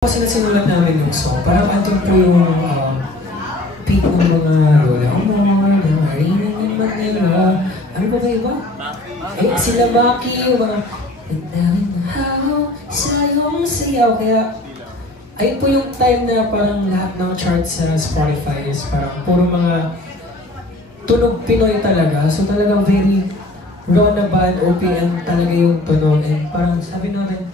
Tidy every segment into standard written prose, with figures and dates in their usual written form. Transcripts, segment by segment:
Kasi nasinulat namin yung song, parang andun po yung peak ng mga lola amor, ng harina ng Manila. Ano ba ba iba? Eh, sila Maki, yung mga nagdahan sa iyong sayaw. Kaya, ayun po yung time na parang lahat ng charts sa Spotify is parang puro mga tunog Pinoy talaga. So talagang very raw na band, OPM talaga yung tunog. And parang sabi namin,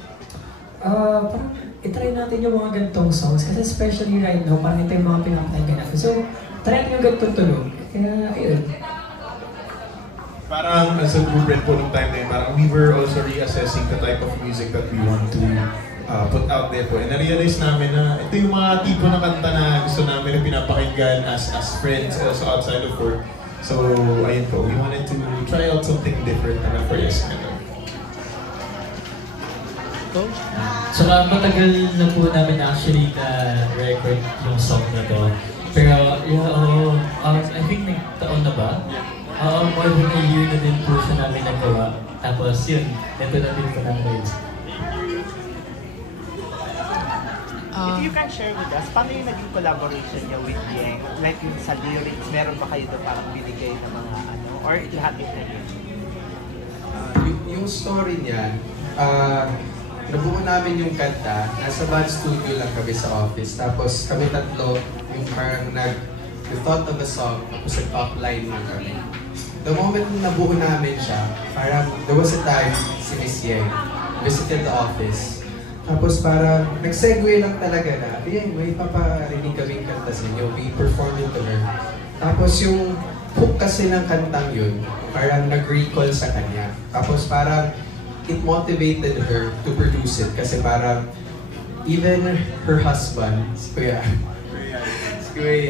parang itry natin yung mga ganitong songs kasi especially right now, parang ito yung mga pinapakinggan natin. So, try natin yung ganitong tunog. Kaya, ayun. Parang as a blueprint po nung time na yun, parang we were also reassessing the type of music that we want to put out there po. And na-realize namin na ito yung mga tipo ng kanta na gusto namin na pinapakinggan as friends, also outside of work. So, ayun po, we wanted to try out something different na for yes. So matagal na po namin actually na-record yung song na to. Pero I think nagtaon na ba? More than a year na din po siya namin nagawa. Tapos yun, neto na din po namin. If you can share with us, paano yung naging collaboration niya with Yeng? Like yung sa lyrics, meron ba kayo doon parang binigay ng mga ano? Or lahat yung yung story niya, nabuo namin yung kanta, nasa band studio lang kami sa office. Tapos kami tatlo, yung parang nag-thought of a song, tapos nag-top line lang kami. The moment na nabuo namin siya, parang there was a time si Miss Yeng visited the office. Tapos parang nag-segue lang talaga na, Yeng, may paparinig kaming kanta sa inyo, we performed it to her. Tapos yung hook kasi ng kantang yun, parang nag-recall sa kanya. Tapos parang it motivated her to produce it kasi parang even her husband, si Kuya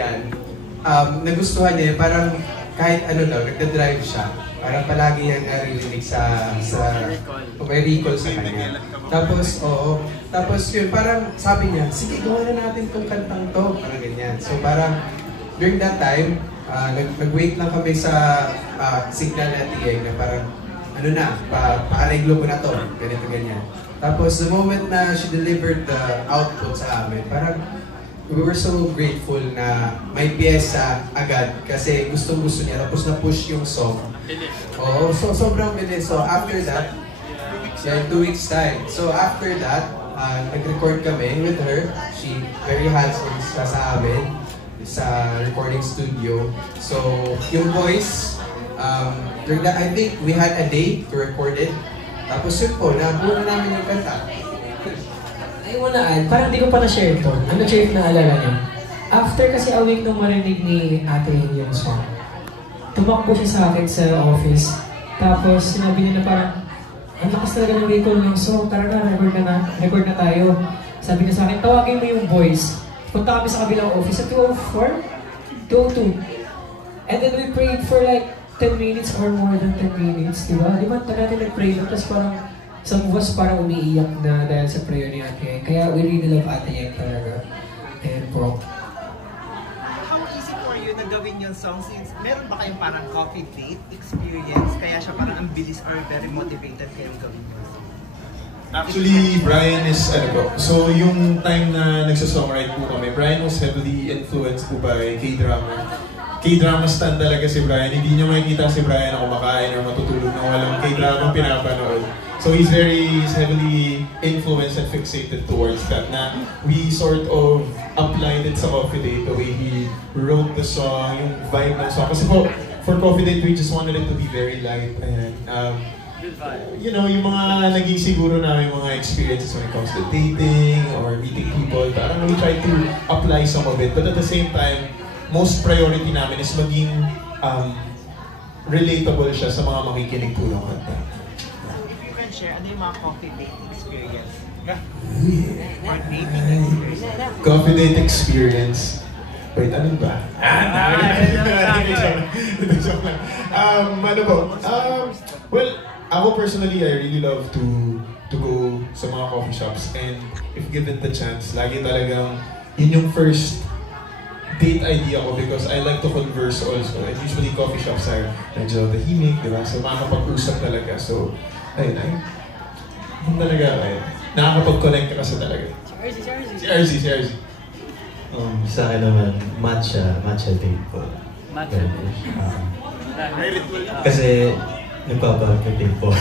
Yan, nagustuhan niya, parang kahit ano daw, nagda-drive siya, parang palagi yan naririnig may recall sa kanya. Tapos, tapos yun, parang sabi niya, sige, gawa na natin itong kantang to, parang ganyan. So parang, during that time, nag-wait lang kami sa signal na Yeng na parang, ano na, pa-areglo ko na to, ganito ganyan. Tapos the moment na she delivered the output sa amin, parang we were so grateful na may pyesa agad kasi gustong-gusto niya, tapos na-push yung song. Oo, so sobrang bilis. So after that, yeah, 2 weeks time. So after that, nag-record kami with her. She very hands-on sa amin sa recording studio. So yung voice, I think we had a day to record it. Tapos yun po, nabuo na namin yung kanta. Ay, unaan, parang di ko pa na-share ito. Ano share na alala niyo? After kasi a week nung marinig ni Ate yung song, tumakbo siya sa akin sa office. Tapos sinabi niya na parang, ang lakas talaga ng recall ng song, tara na, record na tayo. Sabi niya sa akin, tawagin mo yung boys. Punta kami sa kabilang office sa 204, 202. And then we prayed for like 10 minutes or more than 10 minutes, di ba? Di ba natin nag-pray lang, tapos parang some of us parang umiiyak na dahil sa prayer ni Ate Yeng. Kaya we really love Ate Yeng talaga. Ayan po. How easy for you na gawin yung song since meron ba kayong parang coffee date experience? Kaya siya parang ang bilis or very motivated kayong gawin yung song? Actually, Brian is, so yung time na nagsasongwrite po kami, Brian was heavily influenced po by K-drama. K-drama stan talaga si Brian. Hindi niyo makikita si Brian na kumakain or matutulog na walang K-drama pinapanood. So he's heavily influenced and fixated towards that. Na we sort of applied it sa Coffee Date, the way he wrote the song, yung vibe ng song. Kasi po, for Coffee Date, we just wanted it to be very light. And, you know, yung mga naging siguro namin mga experiences when it comes to dating or meeting people, parang we try to apply some of it. But at the same time, most priority namin is maging relatable siya sa mga makikinig po ng kanta. If you can share, ano yung mga coffee date experience? Or dating experience? Coffee date experience. Wait, ano ba? Ano ba? Well, ako personally, I really love to go sa mga coffee shops, and if given the chance, lagi talagang yun yung first date idea ko because I like to converse also. And usually coffee shops are medyo tahimik, diba? So makakapag-usap talaga. So, ayun talaga, ayun. nakakapag-connect ka kasi talaga. Si RZ. Sa akin naman, matcha date po. Matcha date. Kasi nagpapalpitate po.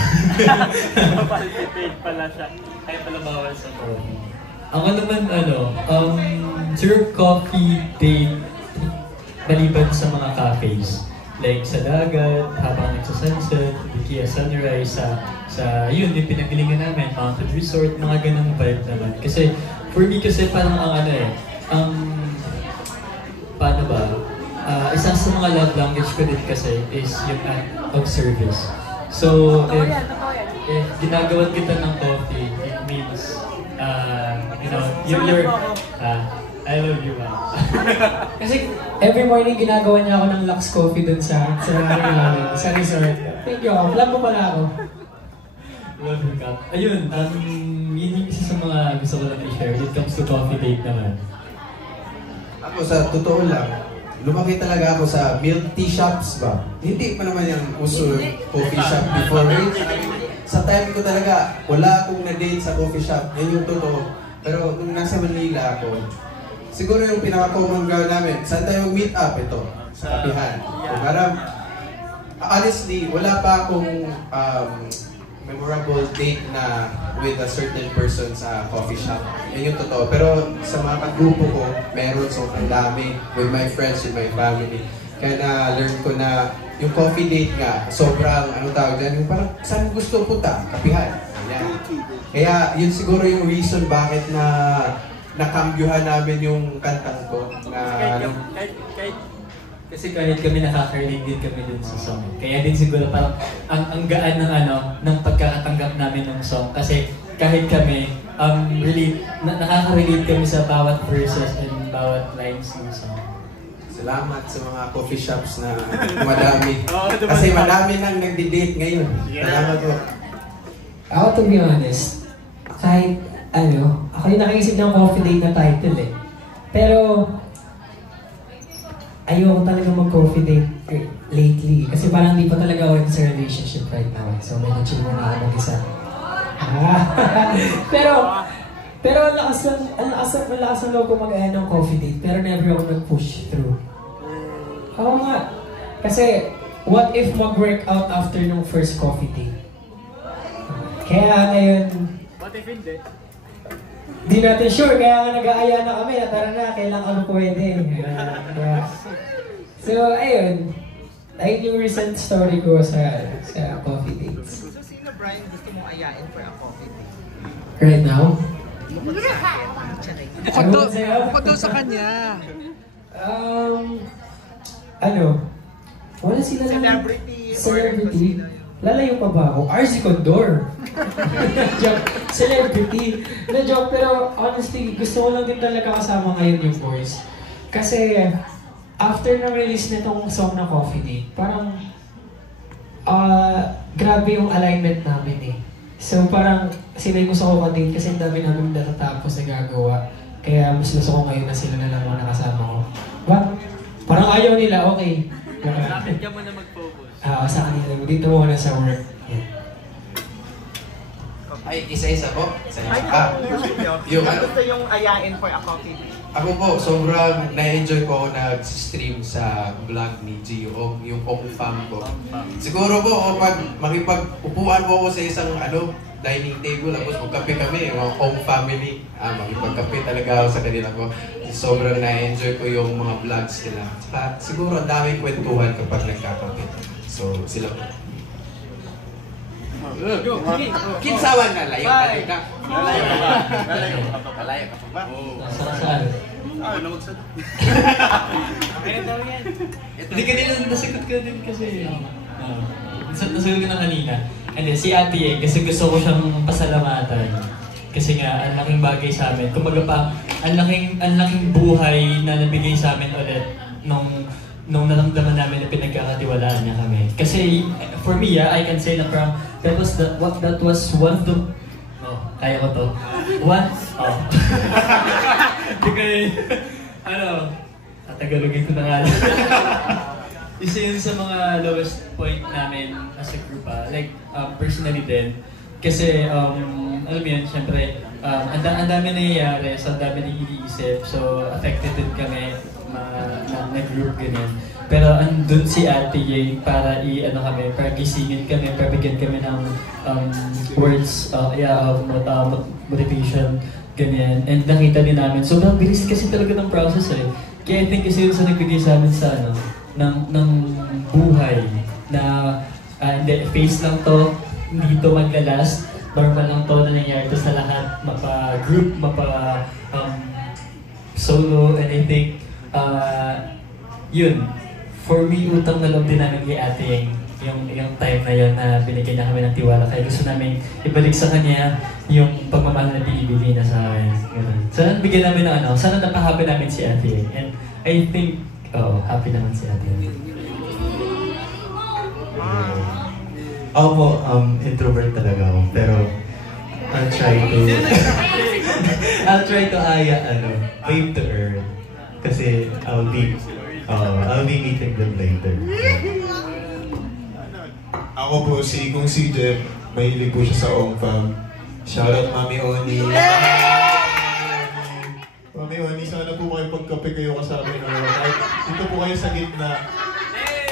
Nagpapalpitate pala siya. Kaya pala bawal sa coffee. Ako naman sir, coffee date maliban sa mga cafes. Like sa dagat, habang nagsa-sunset, di kaya sunrise, yun, yung pinagalingan namin, mountain resort, mga ganang vibe naman. Kasi, for me kasi parang paano ba? Isa sa mga love language ko din kasi is yung act of service. So, if ginagawan kita ng coffee, it means, you're I love you, man. Kasi every morning ginagawa niya ako ng Lux Coffee dun sa resort. Thank you ako. Love mo pala ako. Love you, Cap. Ayun, yun yung isa sa mga gusto ko lang i-share. When it comes to coffee date naman. Ako sa totoo lang, lumaki talaga ako sa milk tea shops ba? Hindi pa naman yung uso coffee shop before. Sa time ko talaga, wala akong na-date sa coffee shop. Yan yung totoo. Pero nung nasa Manila ako, siguro yung pinaka-common ground namin, saan tayo mag-meet up? Ito, sa kapihan. Parang, honestly, wala pa akong memorable date na with a certain person sa coffee shop. Yan yung totoo. Pero sa mga kagrupo ko, meron. So, ang dami with my friends, with my family. Kaya na-learn ko na yung coffee date nga, sobrang, tawag dyan, yung parang saan gusto punta? Kapihan. Yan. Kaya yun siguro yung reason bakit nakambyuhan namin yung kantang ko. Kasi kahit kami nakaka-relate din kami dun sa song. Kaya din siguro parang ang gaan ng pagkakatanggap namin ng song. Kasi kahit kami, nakaka-relate kami sa bawat verses and bawat lines ng song. Salamat sa mga coffee shops na madami. Kasi madami nang nagdi-date ngayon. Salamat po. Ako, to be honest, kahit ako yung nakaisip ng coffee date na title eh. Pero, ayoko talaga mag-coffee date lately. Kasi parang hindi pa talaga ako sa relationship right now. So, medyo chill muna ako mag-isa. Pero ang lakas ng loob ko mag-ayan ng coffee date. Pero never ako nag-push through. Oo nga. Kasi, what if mag-work out after nung first coffee date? Kaya ngayon... What if hindi? Di natin sure, kaya nga nag-aaya na kami, tara na, kailangan pwede. So, ayun. Ayun yung recent story ko sa coffee dates. So, sino, Brian, gusto mong ayain for a coffee date? Right now? Bukod daw sa kanya. Wala sila lang. Celebrity. Lalayo pa ba ako? RZ Condor. Joke. Celebrity. Na joke, pero honestly, gusto ko lang din talaga kasama ngayon yung boys. Kasi, after na-release nitong song na Coffee Date, parang, grabe yung alignment namin eh. So parang, sila yung gusto ko ka-date kasi ang dami namin natatapos na gagawa. Kaya mas gusto ko ngayon na sila na lang mga nakasama ko. Parang ayaw nila, okay. Bakit ka mo na mag-focus? Sa kanila, dito mo na sa work. Ay, isa-isa po. Ay, yung gusto yung ayain for a coffee date? Ako po, sobrang na-enjoy ko nag-stream sa vlog ni Gio, yung Ong Fam ko. Siguro po, pag makipag-upuan po ako sa isang dining table, tapos magkape kami, yung Ong family, makipagkape talaga ako sa kanila ko. Sobrang na-enjoy ko yung mga vlogs nila. Saka siguro ang daming kwentuhan kapag nagkakape. So, sila po. Kinsawan na, layo ka. Lalayo ka ba? Lalayo ka pa ba? Saan? Okay daw yan. Hindi kanina, nasagot ko din kasi. Nasagot ko na kanina. And then, si Ate Yeng, kasi gusto ko siyang pasalamatan. Kasi nga, ang laking bagay sa amin. Kumbaga pa, ang laking buhay na nabigay sa amin ulit nung naramdaman namin na pinagkakatiwalaan niya kami. Kasi, for me, I can say na parang, that was one of the... kaya ko to. Tagalogin ko na nga. Isa yun sa mga lowest point namin as a group. Like, personally din, Kasi, alam mo yun, syempre, ang dami nangyayari, so ang dami nang iniisip, so affected din kami na group ganyan. Pero andun si Ate Yay para para gisingin kami, para bigyan kami ng words of motivation, ganyan. And nakita din namin, sobrang bilis kasi talaga ng process eh. Kaya I think kasi yun sa nagbigay sa amin sa ng buhay na hindi, face lang to, hindi to maglalast. Normal lang to na nangyari to sa lahat, mapa-group, solo, and I think, yun, for me, utang na loob din namin kay Ate yung time na yun na binigyan niya kami ng tiwala. Kaya gusto namin ibalik sa kanya yung pagmamahal na binibigay na sa amin. Sana bigyan namin ng sana napahappy namin si Ate. And I think, happy naman si Ate. Ako po, introvert talaga ako, pero I'll try to wave to earth. Kasi I'll be meeting them later. Ako po, kung si Jeff, mahilig po siya sa Ongfam. Shoutout Mami Oni. Mami Oni, sana po kayo pagkape kayo kasama ng kahit dito po kayo sa gitna.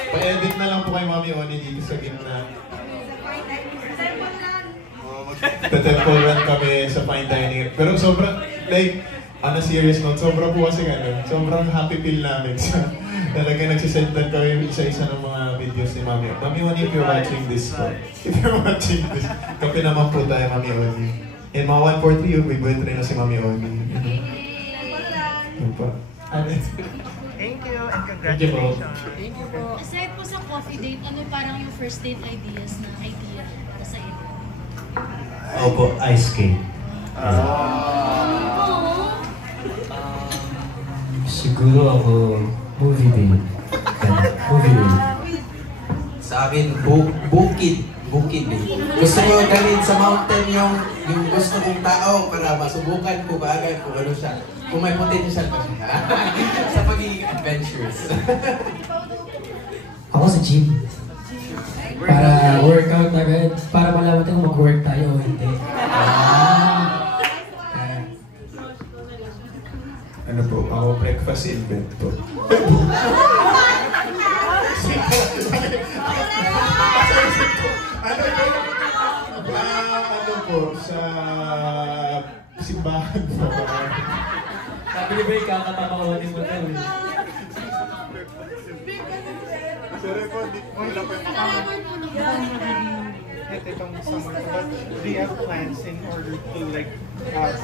Pa-edit na lang po kay Mami Oni dito sa gitna. Temple run kami sa fine dining. Pero sobrang, on a serious note, sobrang po kasi sobrang happy feel namin. Talaga nagsisendan kami isa-isa ng mga videos ni Mami. Mami Oni, if you're watching this po. If you're watching this, kape naman po tayo, Mami Oni. And mga 143 yung may boyfriend na si Mami Oni. Yun po. Thank you and congratulations. Thank you po. Aside po sa coffee date, ano parang yung first date ideas na idea para sa inyo? Opo, ice skate. Siguro ako, movie date. Movie date. Sa akin, bukid date. Gusto ko dalhin sa mountain yung gusto kong tao para masubukan ko kaagad kung ano siya. Kung may potential pa siya. Sa pagiging adventurous. Ako sa gym. Para workout agad. Para malaman tayo kung mag-work tayo o hindi. Ano po? Ako breakfast invent po. Ano po? Sa simbahan po. Sabi ni Bray, kakapapakawanin mo na eh. Sorry po, wala po yung itong summer, but do you have plans in order to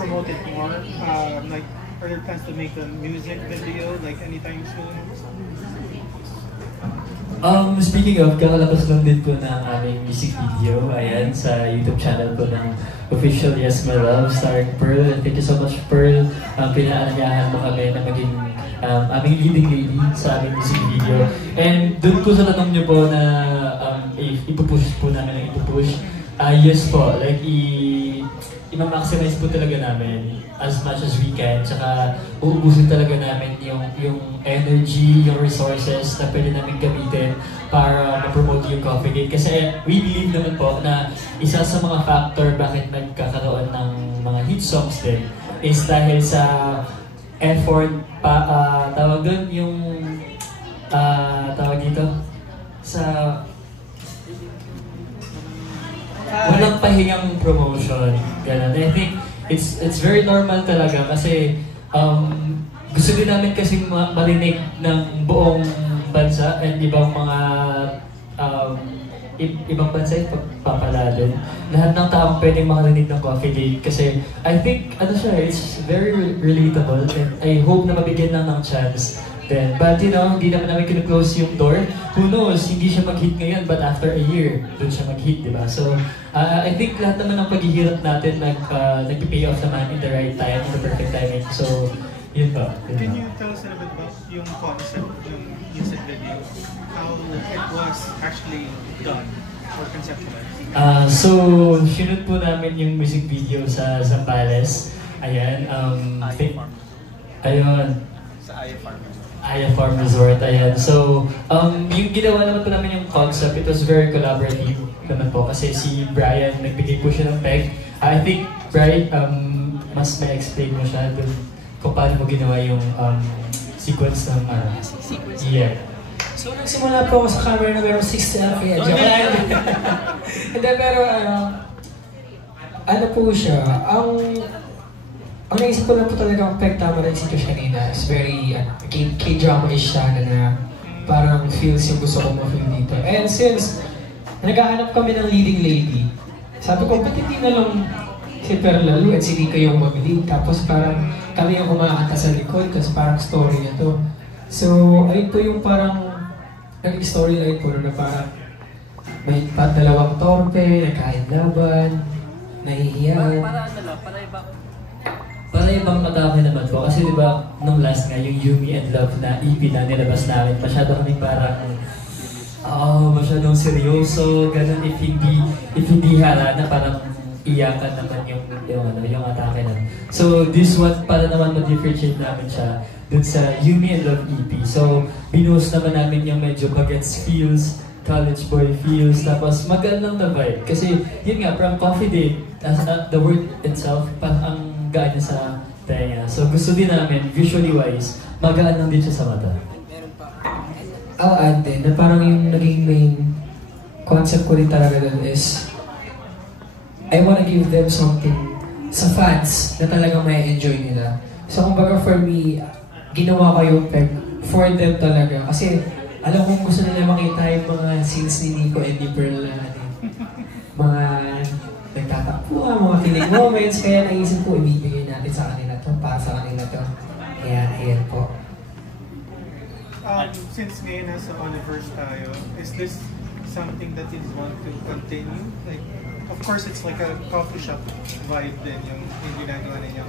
promote it more? Are there plans to make a music video anytime soon? Speaking of, kakalabas lang din po ng aming music video, ayan, sa YouTube channel po ng official Yes My Love, starring Pearl. And thank you so much, Pearl. Pinaanyahan mo kami na maging aming leading lady sa aming music video. And dun po sa tanong niyo po na ipupush po namin ang ipupush, yes po, i-maximize po talaga namin as much as we can. Tsaka uubusin talaga namin yung energy, yung resources na pwede namin gamitin para ma-promote yung Coffee Date. Kasi we believe naman po na isa sa mga factor bakit nagkakaroon ng mga hit songs din is dahil sa effort tawag doon yung tawag dito sa walang pahingang promotion, ganun. I think it's very normal talaga kasi gusto din namin kasing marinig ng buong bansa and ibang mga ibang bansa yung pagpapalalon. Lahat ng taong pwedeng makarinig ng Coffee Date kasi I think it's very relatable and I hope na mabigyan lang ng chance. But hindi naman namin kinu-close yung door. Who knows, hindi siya mag-hit ngayon, but after a year, doon siya mag-hit, di ba? So, I think lahat naman ng paghihirap natin nag-pay off naman in the right time, in the perfect timing. So, yun ba? Can you tell us a little bit about yung concept ng music video? How it was actually done or conceptualized? So, sinunod po namin yung music video sa Zambales. Ayan, ayun. Sa Aya Farm. Aya Farm Resort, ayan. So, yung ginawa naman po namin yung concept, it was very collaborative. naman po kasi si Brian nagbigay po siya ng peg. I think Brian, mas may explain mo siya dun kung paano mo ginawa yung sequence ng yeah. So nagsimula po ako sa camera na meron 6 kaya joke lang. Hindi, pero ano po siya, ang naisip ko lang po talaga ang peg tama na isip ko siya kanina is very K-drama-ish siya na parang feels yung gusto ko ma-feel dito. And since naghahanap kami ng leading lady, sabi ko, ba't hindi na lang si Perla Lu at si Rika yung mag-lead, tapos parang kami yung kumakanta sa likod kasi parang story niya to. So, ayun po yung parang naging storyline po na parang may dalawang torpe, nagkain laban, nahihiyan. Para ibang atake naman po kasi diba nung last nga yung Yumi and Love na EP na nilabas namin, masyado kami parang masyadong seryoso, ganun if hindi harana parang iyakan naman yung atake naman. So this one para naman ma-differentiate namin siya dun sa Yumi and Love EP. So binuhos naman namin yung medyo bagets feels, college boy feels, tapos magandang na vibe. Kasi yun nga, from Coffee Date, the word itself, parang ang gaan niya sa tenga. So gusto din namin, visually wise, magaan lang din siya sa mata. I'll add din na parang yung naging main concept ko rin talaga dun is I wanna give them something sa fans na talagang may enjoy nila. So kumbaga for me, ginawa ko yung peg for them talaga. Kasi alam kong gusto nila makita yung mga scenes ni Nico and ni Pearl na mga nagtatakbuhan, mga kilig moments. Kaya naisip ko, ibibigay natin sa kanila to, para sa kanila to. Kaya ayan po. Since ngayon nasa Oliver's tayo, is this something that you want to continue? Like, of course, it's like a coffee shop vibe din yung ginagawa ninyo.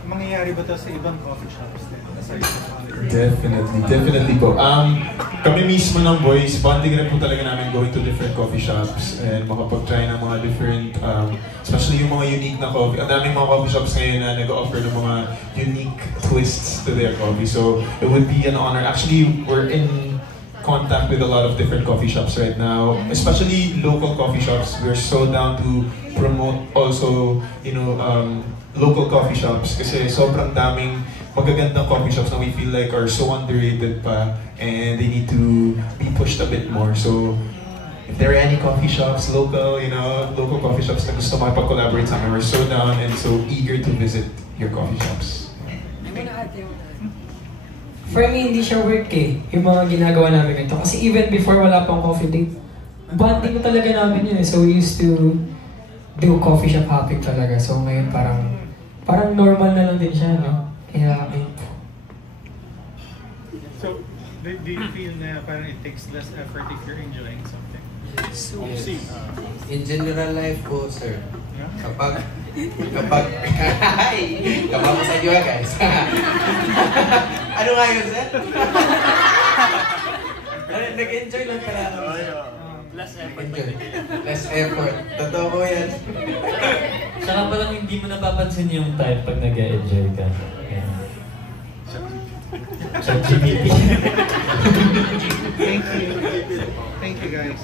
Mangyayari ba ito sa ibang coffee shops din? Aside from Oliver? Definitely po. Kami mismo ng boys, bonding rin po talaga namin going to different coffee shops and makapag-try ng mga different, especially yung mga unique na coffee. Ang daming mga coffee shops ngayon na nag-offer ng mga unique twists to their coffee. So it would be an honor. Actually, we're in contact with a lot of different coffee shops right now, especially local coffee shops. We're so down to promote also, local coffee shops kasi sobrang daming magagandang coffee shops na we feel like are so underrated pa and they need to be pushed a bit more. So if there are any coffee shops, local coffee shops na gusto makipag-collaborate sa amin, we're so down and so eager to visit your coffee shops. For me, hindi siya work yung mga ginagawa namin ito. Kasi even before wala pang Coffee Date, bonding na talaga namin yun So we used to do coffee shop hopping talaga. So ngayon parang normal na lang din siya, no? Kaya, So, do you feel na parang it takes less effort if you're enjoying something? Yes. In general life po, sir, kapag kapag sa inyo guys. Ano nga yun, sir? Nag-enjoy lang pala. Less effort. Totoo ko yan. Saka parang hindi mo napapansin yung time pag nag-enjoy ka. Sa GPT. Thank you guys.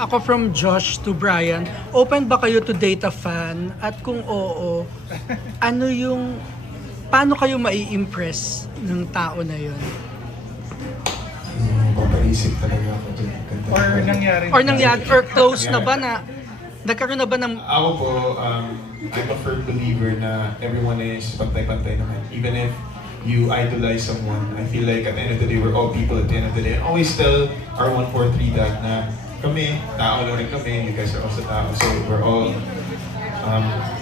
Ako from Josh to Brian, open ba kayo to date a fan? At kung oo, paano kayo mai-impress ng tao na yun? Papaisip talaga ako dun. Or close na ba na nagkaroon na ba ng... Ako po, I'm a firm believer na everyone is pantay-pantay naman. Even if you idolize someone, I feel like at the end of the day, we're all people at the end of the day. And always tell our 143 that na kami, tao lang rin kami, you guys are also tao. So we're all